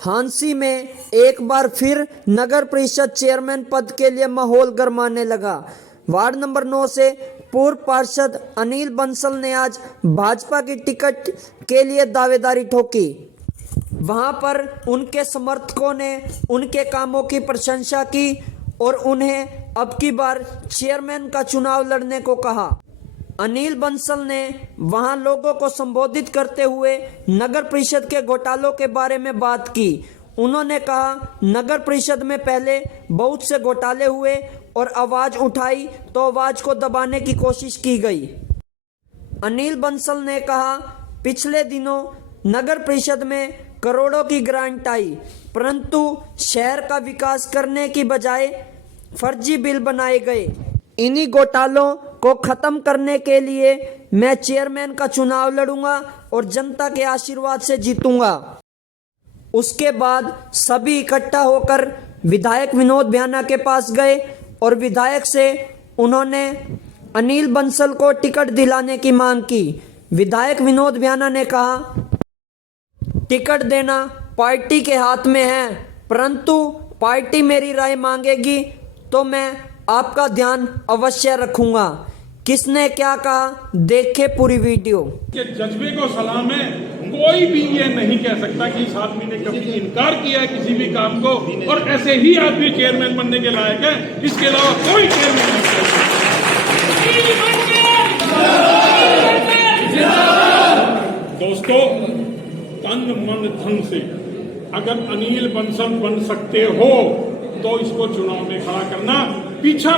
हांसी में एक बार फिर नगर परिषद चेयरमैन पद के लिए माहौल गरमाने लगा। वार्ड नंबर 9 से पूर्व पार्षद अनिल बंसल ने आज भाजपा की टिकट के लिए दावेदारी ठोकी। वहां पर उनके समर्थकों ने उनके कामों की प्रशंसा की और उन्हें अब की बार चेयरमैन का चुनाव लड़ने को कहा। अनिल बंसल ने वहां लोगों को संबोधित करते हुए नगर परिषद के घोटालों के बारे में बात की। उन्होंने कहा, नगर परिषद में पहले बहुत से घोटाले हुए और आवाज उठाई तो आवाज को दबाने की कोशिश की गई। अनिल बंसल ने कहा, पिछले दिनों नगर परिषद में करोड़ों की ग्रांट आई, परंतु शहर का विकास करने की बजाय फर्जी बिल बनाए गए। इन्हीं घोटालों को खत्म करने के लिए मैं चेयरमैन का चुनाव लड़ूंगा और जनता के आशीर्वाद से जीतूंगा। उसके बाद सभी इकट्ठा होकर विधायक विनोद भ्याना के पास गए और विधायक से उन्होंने अनिल बंसल को टिकट दिलाने की मांग की। विधायक विनोद भ्याना ने कहा, टिकट देना पार्टी के हाथ में है, परंतु पार्टी मेरी राय मांगेगी तो मैं आपका ध्यान अवश्य रखूंगा। किसने क्या कहा, देखे पूरी वीडियो। के जज्बे को सलाम है। कोई भी ये नहीं कह सकता कि इस आदमी ने कभी इनकार किया है किसी भी काम को और ऐसे ही आदमी चेयरमैन बनने के लायक है। इसके अलावा कोई चेयरमैन नहीं। दोस्तों, तन मन धन से अगर अनिल बंसल बन सकते हो तो इसको चुनाव में खड़ा करना, पीछे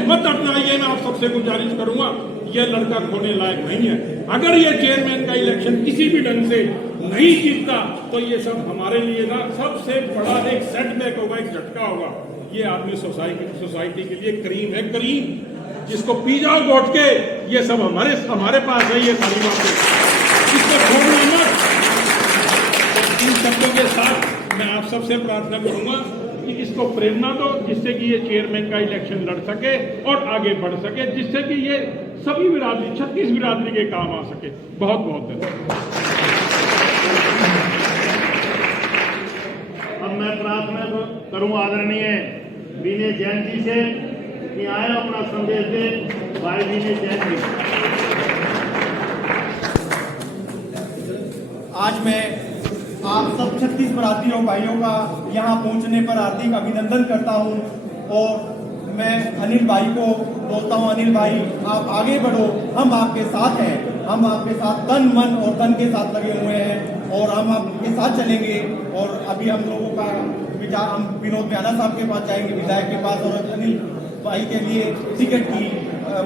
मत हटना। मैं आप सबसे गुजारिश करूंगा, यह लड़का खोने लायक नहीं है। अगर ये चेयरमैन का इलेक्शन किसी भी ढंग से नहीं जीतता तो ये सब हमारे लिए ना सबसे बड़ा एक सेटबैक होगा, एक झटका होगा। ये आदमी सोसाइटी के लिए करीम है, करीम, जिसको पी जाओ वोट के। ये सब हमारे पास है, ये सारी बातें, इसको छोड़ना मत। इन शब्दों के साथ मैं आप सबसे प्रार्थना करूंगा कि इसको प्रेरणा दो, जिससे कि ये चेयरमैन का इलेक्शन लड़ सके और आगे बढ़ सके, जिससे कि ये सभी बिरादरी, 36 बिरादरी के काम आ सके। बहुत बहुत धन्यवाद। अब मैं प्रार्थना करूं आदरणीय विनय जैन जी से कि आए अपना संदेश दे। भाई विनय जैन जी। आज मैं आप सब 36 बिरादरियों भाइयों का यहाँ पहुँचने पर हार्दिक अभिनंदन करता हूँ और मैं अनिल भाई को बोलता हूँ, अनिल भाई आप आगे बढ़ो, हम आपके साथ हैं। हम आपके साथ तन मन और धन के साथ लगे हुए हैं और हम आपके साथ चलेंगे। और अभी हम लोगों का विचार, हम विनोद भ्याना साहब के पास जाएंगे, विधायक के पास, और अनिल भाई के लिए टिकट की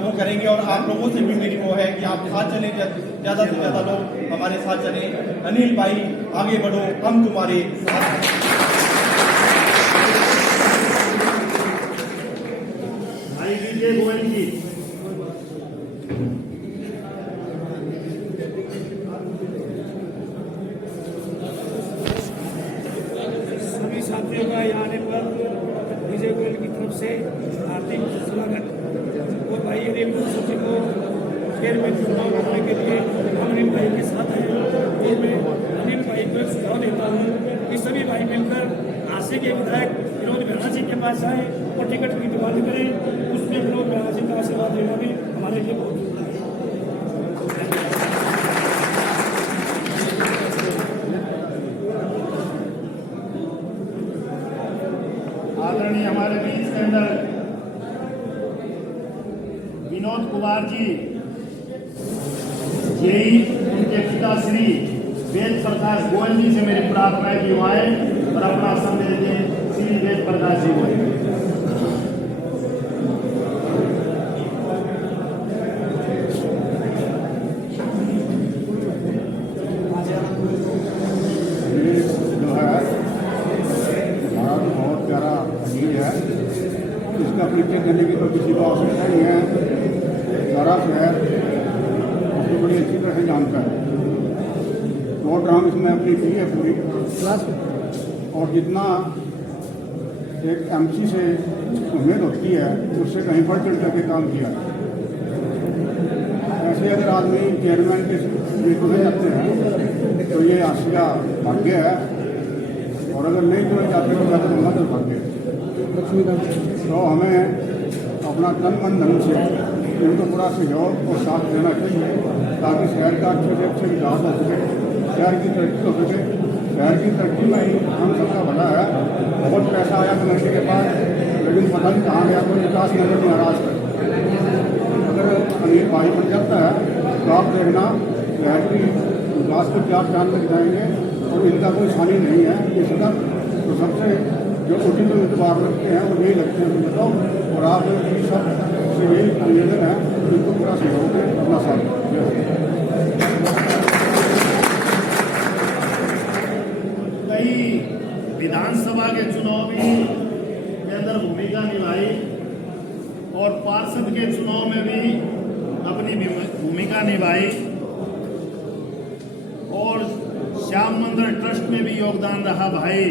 वो करेंगे। और आप लोगों से भी मेरी वो है कि आप साथ चलें, ज़्यादा से ज़्यादा लोग हमारे साथ चलें। अनिल भाई आगे बढ़ो, हम तुम्हारे साथ। भाई विजय गोयल जी। सभी साथियों का यहाँ आने पर विजय गोयल की तरफ से हार्दिक स्वागत। और भाई अनिल बंसल जी को चेयरमैन चुनाव करने के लिए हम अनिल भाई के साथ हैं। और मैं अनिल भाई को एक सुझाव देता हूँ कि सभी भाई मिलकर आसे के विधायक विनोद भ्याना जी के पास आए और टिकट की डिमांड करें। उसमें विनोद भ्याना जी का आशीर्वाद लेना भी हमारे लिए बहुत जरूरी है। आदरणीय हमारे बीच के अंदर विनोद कुमार जी, यही उनके पिता श्री वेद प्रकाश गोयल जी से मेरी प्रार्थना है कि आए और अपना संदेश दें। श्री वेद प्रकाश जी गोयल। बहुत प्यारा अमीर है, इसका परिचय देने की तो किसी को आवश्यकता नहीं है। सारा शहर उसको बड़ी अच्छी तरह से जानता है। वोट राउंड इसमें अपनी की है पूरी, और जितना एक एमसी से उम्मीद होती है उससे कहीं बढ़ चढ़ करके काम किया। ऐसे अगर आदमी चेयरमैन के चुने जाते हैं तो ये आसिया भाग्य है। और अगर नहीं जुड़ जाते तो मैं तो मदद भाग्य। तो हमें अपना तन मन धन से इनको पूरा सहयोग और साथ देना चाहिए ताकि शहर का अच्छे से अच्छे विकास हो सके, शहर की तरक्की हो सके। शहर की तरक्की में ही हम सबका भला है। बहुत पैसा आया कमेटी के पास, लेकिन पता नहीं कहाँ गया, कोई विकास नगर में नाराज कर। अगर अनिल भाई बन जाता है तो आप देखना शहर की विकास को क्या ध्यान लग जाएंगे और इनका कोई हानि नहीं है इस वक्त। तो सबसे जो उचित उम्मीदवार लगते हैं वो यही लगते हैं बताओ। और आप सब से यही निवेदन है इनको पूरा सहयोग दें, अपना साथ कई विधानसभा के चुनाव में के अंदर भूमिका निभाई और पार्षद के चुनाव में भी अपनी भूमिका निभाई और श्याम मंदिर ट्रस्ट में भी योगदान रहा भाई।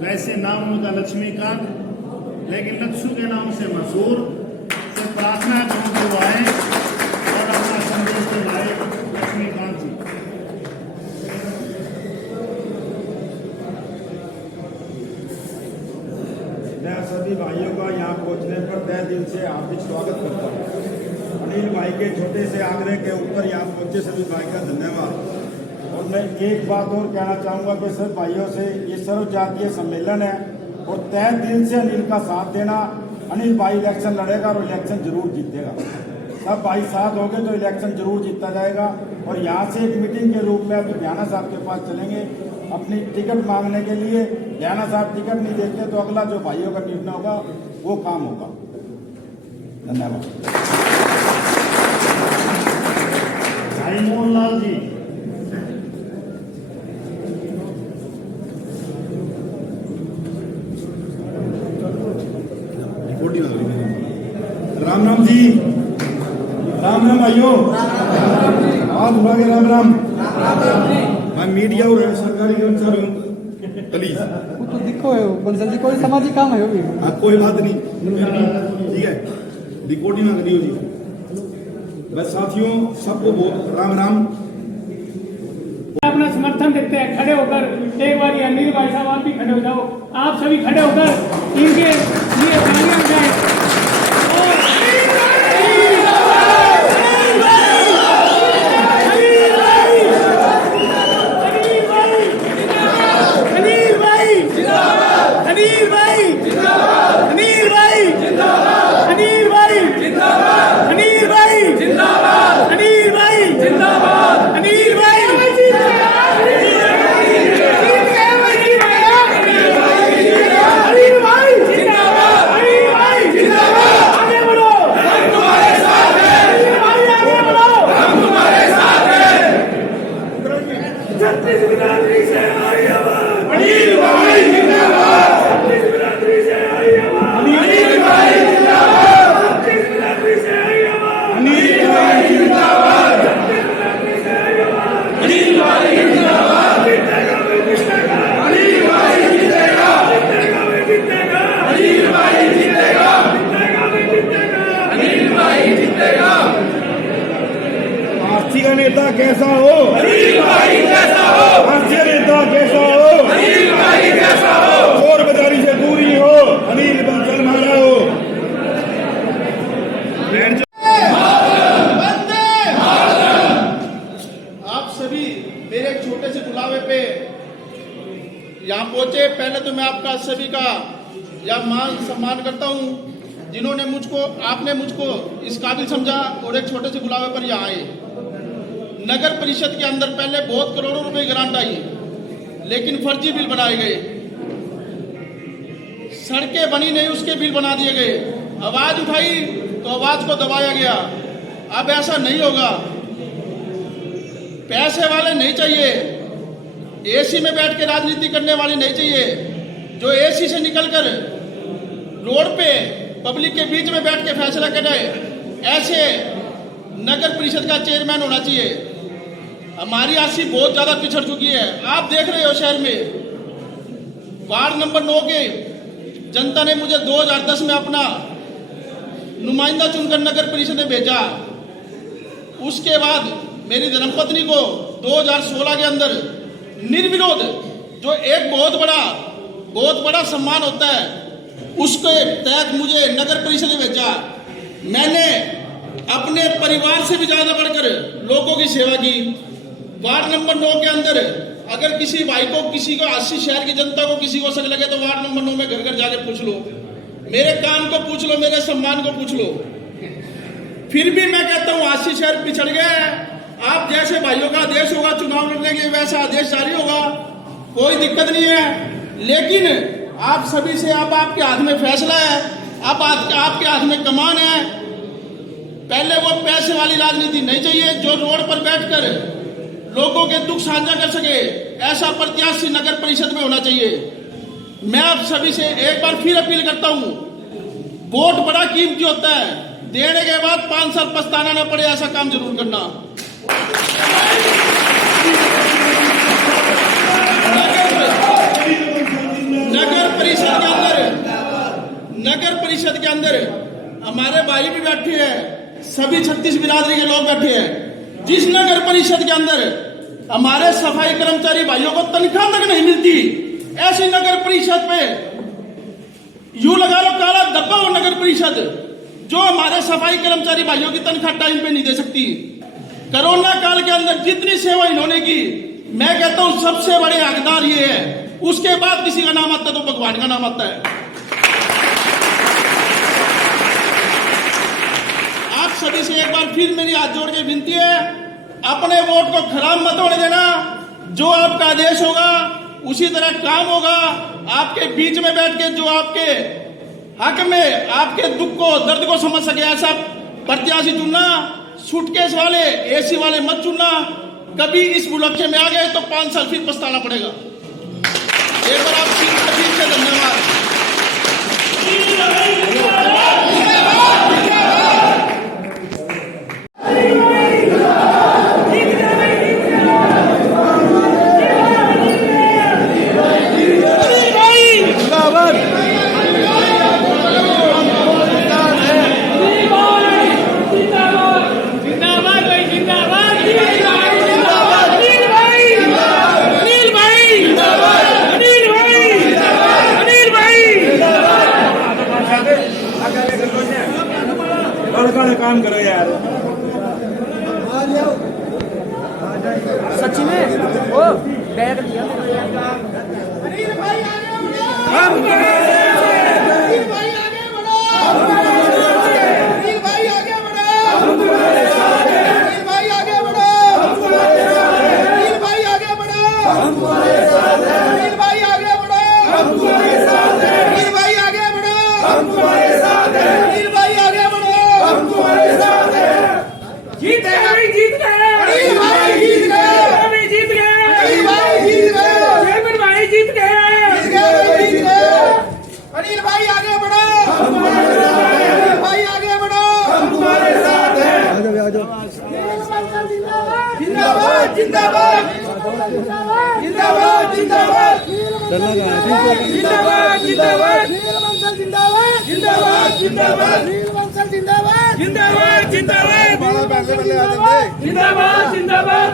वैसे नाम उनका लक्ष्मीकांत, लेकिन लक्ष्मी के नाम से मशहूर। से प्रार्थना करूं कि वो आए और अपना संदेश दिलाए। लक्ष्मीकांत जी। मैं सभी भाइयों का यहाँ पहुँचने पर तहे दिल से हार्दिक स्वागत करता हूँ। अनिल भाई के छोटे से आग्रह के ऊपर यहाँ पहुँचे सभी भाई का धन्यवाद। और मैं एक बात और कहना चाहूँगा कि सभी भाइयों से, ये सर्व जातीय सम्मेलन है और तहे दिल से अनिल का साथ देना। अनिल भाई इलेक्शन लड़ेगा और इलेक्शन जरूर जीतेगा। सब भाई साथ होंगे तो इलेक्शन जरूर जीता जाएगा। और यहाँ से एक मीटिंग के रूप में अभी ध्याना साहब के पास चलेंगे अपनी टिकट मांगने के लिए। ध्याना साहब टिकट नहीं देते तो अगला जो भाइयों का निर्णय होगा वो काम होगा। धन्यवाद। भाई मोहनलाल जी। राम राम जी, राम राम भाइयों, हाथ उठा के राम राम। मैं मीडिया और सरकारी कर्मचारी हूँ प्लीज। वो तो दिखो है बंसल जी, कोई सामाजिक काम है वो भी। कोई बात नहीं, ठीक है, रिकॉर्डिंग ना करियो जी। बस साथियों सबको बहुत राम राम। अपना समर्थन देते हैं खड़े होकर। एक बार अनिल भाई साहब आप भी खड़े हो जाओ, आप सभी खड़े होकर इनके लिए तालियां बजाएं। आरसी का नेता कैसा हो, अनिल भाई कैसा हो। आरसी नेता कैसा हो, अनिल भाई कैसा हो। चोर बाजारी से दूरी हो, अनिल बंसल मारा हो। आप सभी मेरे एक छोटे से बुलावे पे यहाँ पहुंचे। पहले तो मैं आपका सभी का यह मान सम्मान करता हूँ जिन्होंने आपने मुझको इस काबिल समझा और एक छोटे से बुलावे पर यहाँ आए। नगर परिषद के अंदर पहले बहुत करोड़ों रुपए ग्रांट आई, लेकिन फर्जी बिल बनाए गए। सड़कें बनी नहीं, उसके बिल बना दिए गए। आवाज उठाई तो आवाज को दबाया गया। अब ऐसा नहीं होगा। पैसे वाले नहीं चाहिए, एसी में बैठ के राजनीति करने वाले नहीं चाहिए जो एसी से निकलकर रोड पे पब्लिक के बीच में बैठ के फैसला करे। ऐसे नगर परिषद का चेयरमैन होना चाहिए। हमारी आरसी बहुत ज्यादा पिछड़ चुकी है। आप देख रहे हो शहर में वार्ड नंबर 9 के जनता ने मुझे 2010 में अपना नुमाइंदा चुनकर नगर परिषद में भेजा। उसके बाद मेरी धर्मपत्नी को 2016 के अंदर निर्विरोध जो एक बहुत बड़ा सम्मान होता है, उसके तहत मुझे नगर परिषद ने भेजा। मैंने अपने परिवार से भी ज्यादा बढ़कर लोगों की सेवा की। वार्ड नंबर 9 के अंदर अगर किसी भाई को, किसी को, 80 शहर की जनता को किसी को शक लगे तो वार्ड नंबर 9 में घर घर जाके पूछ लो, मेरे काम को पूछ लो, मेरे सम्मान को पूछ लो। फिर भी मैं कहता हूं 80 शहर पिछड़ गए। आप जैसे भाइयों का आदेश होगा चुनाव लड़ने के लिए, वैसा आदेश जारी होगा, कोई दिक्कत नहीं है। लेकिन आप सभी से, अब आपके हाथ में फैसला है, अब आपके हाथ में कमान है। पहले वो पैसे वाली राजनीति नहीं चाहिए। जो रोड पर बैठकर लोगों के दुख साझा कर सके, ऐसा प्रत्याशी नगर परिषद में होना चाहिए। मैं आप सभी से एक बार फिर अपील करता हूं, वोट बड़ा कीमती होता है, देने के बाद 5 साल पछताना ना पड़े, ऐसा काम जरूर करना। नगर परिषद के अंदर हमारे भाई भी बैठे हैं, सभी 36 बिरादरी के लोग बैठे हैं। जिस नगर परिषद के अंदर हमारे सफाई कर्मचारी भाइयों को तनख्वाह तक नहीं मिलती, ऐसी नगर परिषद पे यूं लगा लो काला धब्बा हो नगर परिषद, जो हमारे सफाई कर्मचारी भाइयों की तनख्वाह टाइम पे नहीं दे सकती। कोरोना काल के अंदर जितनी सेवा इन्होंने की, मैं कहता हूं सबसे बड़े हकदार ये है। उसके बाद किसी का नाम आता तो भगवान का नाम आता है। आप सभी से एक बार फिर मेरी हाथ जोड़ के विनती है, अपने वोट को खराब मत होने देना। जो आपका आदेश होगा उसी तरह काम होगा। आपके बीच में बैठ के जो आपके हक में, आपके दुख को, दर्द को समझ सके, ऐसा प्रत्याशी चुनना। सूटकेस वाले, एसी वाले मत चुनना। कभी इस मुलक्के में आ गए तो 5 साल फिर पछताना पड़ेगा। एक बार आप फिर से धन्यवाद। काम करो यार। सच्ची में ओ बैग लिया। अनिल भाई आगे बढ़ो। अनिल भाई आगे बढ़ो। अनिल भाई आगे बढ़ो। अनिल भाई आगे बढ़ो। अनिल भाई आगे बढ़ो। अनिल भाई आगे बढ़ो। अनिल भाई आगे बढ़ो। अनिल भाई आगे बढ़ो। जीत गए, जीत गए। अनिल भाई जीत गए, जीत गए। अनिल भाई जीत गए, चेयरमैन भाई जीत गए, जीत गए। अनिल भाई आगे बढ़ो। अनिल भाई आगे बढ़ो। हम तुम्हारे साथ हैं। आ जाओ, आ जाओ। जिंदाबाद, जिंदाबाद, जिंदाबाद, जिंदाबाद, जिंदाबाद। जिंदाबाद, जिंदाबाद, जिंदाबाद, जिंदाबाद, जिंदाबाद, जिंदाबाद, जिंदाबाद, जिंदाबाद, जिंदाबाद।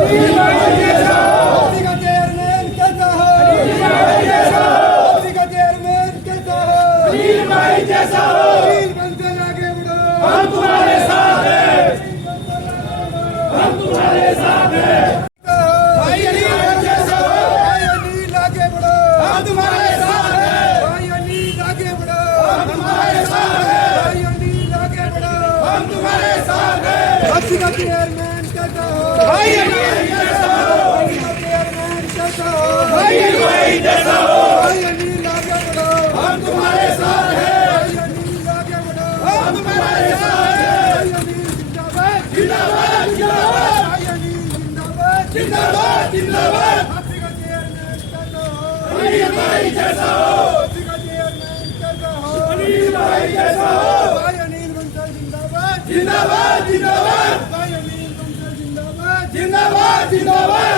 अनिल भाई जैसा पार्टी का चेयरमैन कैसा हो? अनिल भाई जैसा पार्टी का चेयरमैन कैसा हो? अनिल भाई जैसा हो। अनिल बंसल आगे बढ़ो, हम तुम्हारे साथ हैं, हम तुम्हारे साथ हैं। भाई अनिल जैसा हो, भाई अनिल आगे बढ़ो, हम तुम्हारे साथ हैं। भाई अनिल आगे बढ़ो, हम तुम्हारे साथ हैं। भाई अनिल आगे बढ़ो, हम तुम्हारे साथ हैं। पार्टी का चेयरमैन कैसा हो? भाई अनिल जैसा हो। पार्टी का चेयरमैन कैसा हो? भाई अनिल जैसा हो। भाई अनिल आगे बढ़ो, हम तुम्हारे साथ हैं। भाई अनिल आगे बढ़ो, हम तुम्हारे साथ हैं। भाई अनिल जिंदाबाद, जिंदाबाद, जिंदाबाद। भाई अनिल जिंदाबाद, जिंदाबाद, जिंदाबाद। पार्टी का चेयरमैन कैसा हो? अनिल भाई जैसा हो। पार्टी का चेयरमैन कैसा हो? अनिल भाई जैसा हो। भाई अनिल बंसल जिंदाबाद, जिंदाबाद, जिंदाबाद। भाई अनिल बंसल जिंदाबाद, जिंदाबाद, जिंदाबाद।